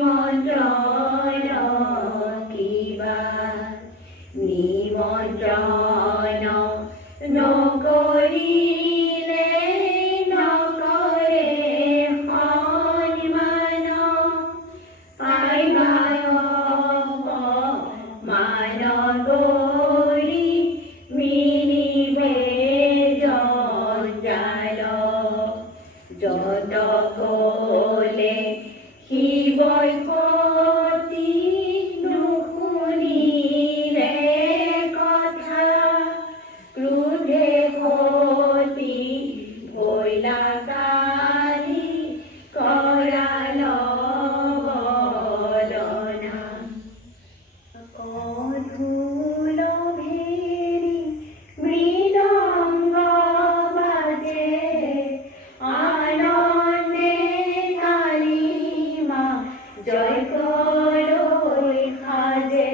নিমন্ত্রণ নকরিলে নকরে সন্মান পাইবায় মান গৰি মিলিবে জঞ্জাল যত কলে শিৱই সতী নুশুনিলে কথা ক্ৰোধে সতী ভৈলা কালি কৰাল বলনা কধুল ভেৰি মৃদঙ্গ বাজে আনন্দে কালিমা জয় কৰিবলৈ সাজে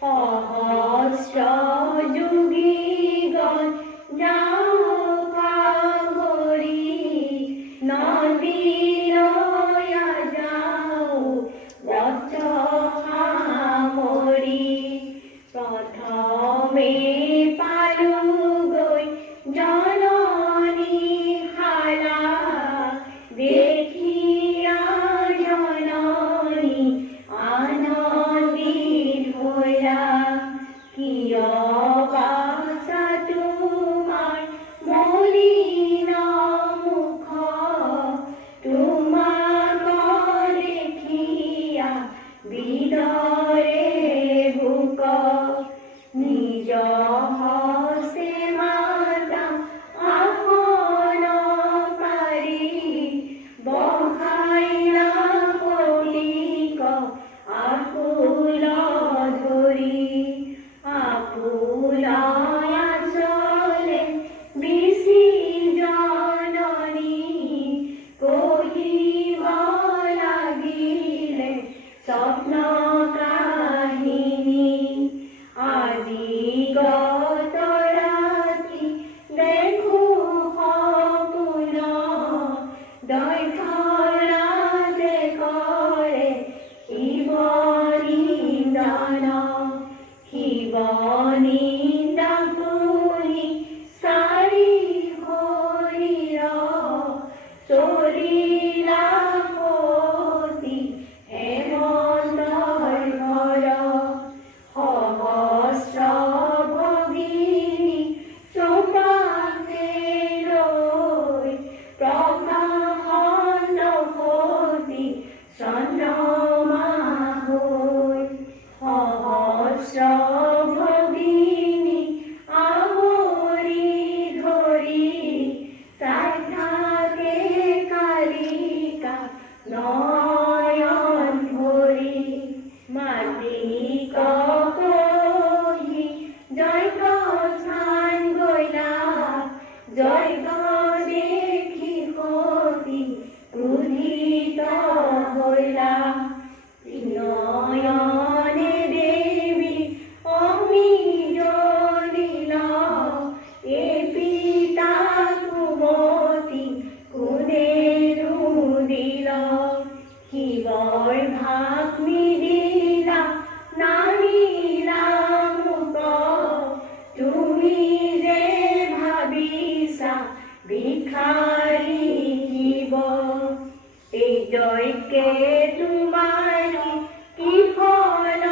সহস্ৰ যোগীগণ যাওক পাহৰি নদীলৈ যাওক বস্ত্ৰ সামৰি প্ৰথমে পালোগৈ জননী শালা দেখিয়া জননী আনন্দিত হৈলা কিয় বাছা তোমাৰ মলিন মুখ তোমাক দেখিয়া বিদৰে ভোক নিজ হস্তে মাতা আসন পাৰি বহাইলা সতীক আকুল ধৰি আকুল আঁচলে বিচি জননী কহিব লাগিলে স্বপ্ন কাহিনী আজি গত ৰাতি দেখো সপোন দৈত্যৰাজে কৰে শিৱ নিন্দন শিৱ নিন্দা শুনি চাৰি শৰীৰ চলিলা সতী হেমন্তৰ ঘৰ সহস্ৰ ভগিনী চৌপাশে লৈ প্ৰভাসন্ন সতী চন্দ্ৰমা হৈ সহস্ৰ ভগিনী আৱৰি ধৰি চাই থাকে কালিকা নয়ন ভৰি মাতৃক কহি যজ্ঞ স্থান গলা যজ্ঞ দেখি সতী ক্ৰোধিত হৈলা নয়নে দেৱী অগ্নি জ্বলিল এ পিতা কুমতি কোনেনো দিল শিৱৰ ভাগ নিদিলা নানিলা মোক তুমি যে ভাবিছা ভিখাৰী শিৱ এই যজ্ঞে তোমাৰ কি ফল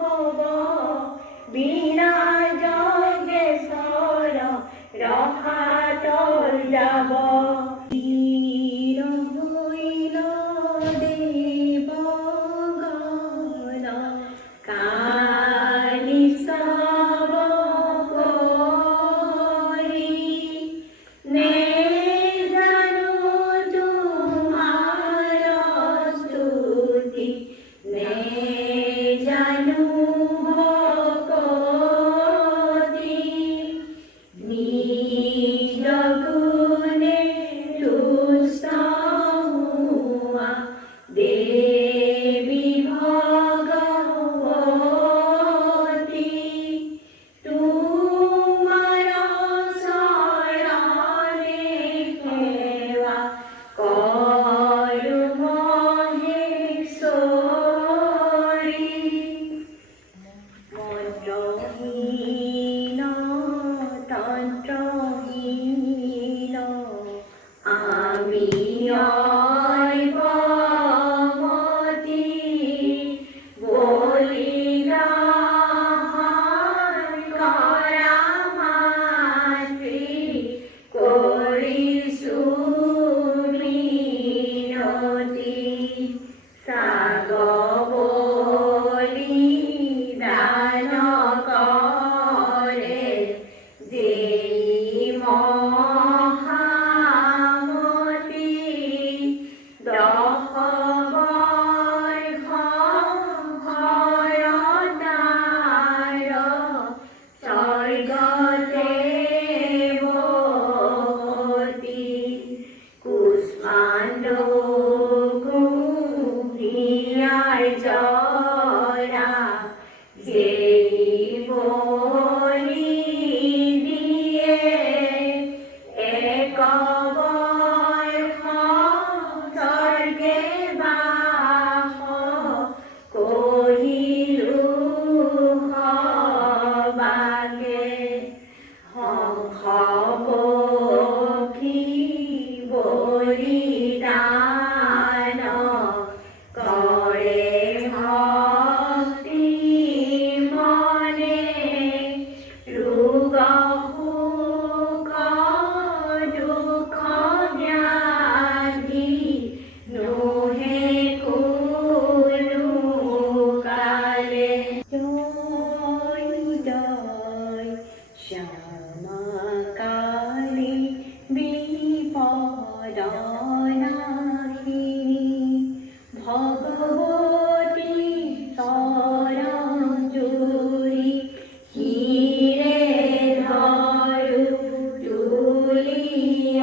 হ'ব বিনা যজ্ঞেশ্বৰ ৰসাতল যাব হৈল দেৱগণ কালি সব কৰি নে জানো তোমাৰ সাগবলি দান করে যেই মহামতি দহবর্ষ ভয়দার স্বর্গতে বহতি কুষ্মাণ্ড গুহিয়ার জরা যেই বলি দিয়ে এক বর্ষ স্বর্গে বাস কহিলু হবাকে হংস পক্ষী বলিদান করে ভক্তি মনে ৰোগ শোক দুখ ব্যাধি নোহে কোনো কালে জয় জয় শ্যামা কালী বিপদনাশিনী ভগবতী শরণ জুড়ি হিরে ধরু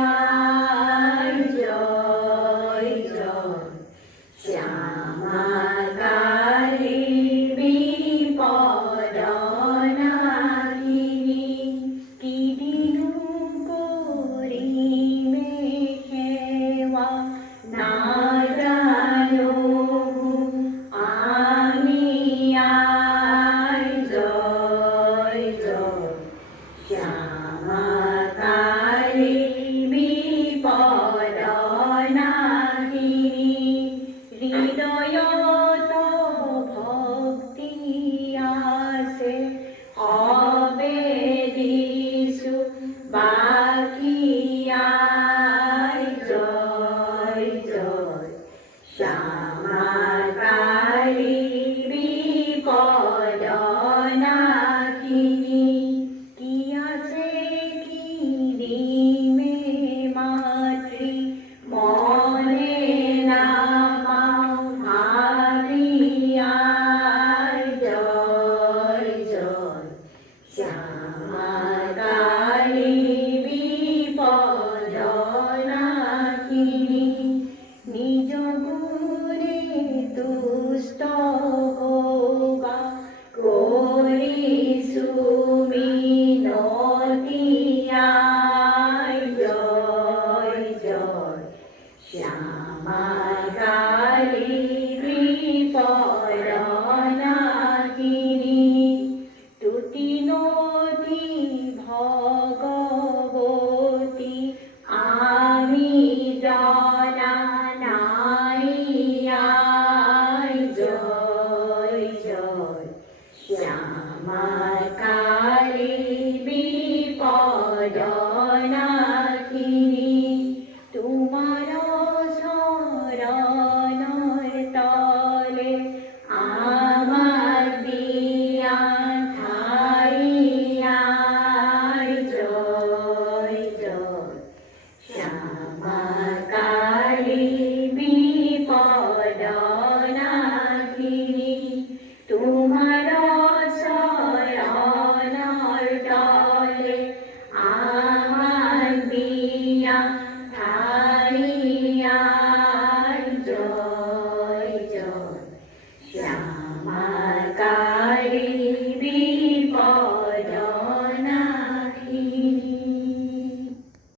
দুলিয়ার জয় জয় শ্যামা কালী বিপদনাশিনী কি দিনু করিমে সেবা না জানো আমি আই জয় জয় শ্যামা কালী বিপদনাশিনী হৃদয়ত ভক্তি আছে হবে দিশু বাকি আই জয় জয় শ্যামা কালী বিপদনাশিনী কি আছে কি দিমে মাতৃ মনে নামাও ভাবিয়াই জয় জয় শ্যামা কালী বিপদনাশিনী নিজ গুণে তুষ্ট হবা কৰিছো মিনতি আই জয় জয় শ্যামা কালী বিপদনাশিনী তুতি নতি ভগবতী আমি জনা নাই আই জয় জয় শ্যামা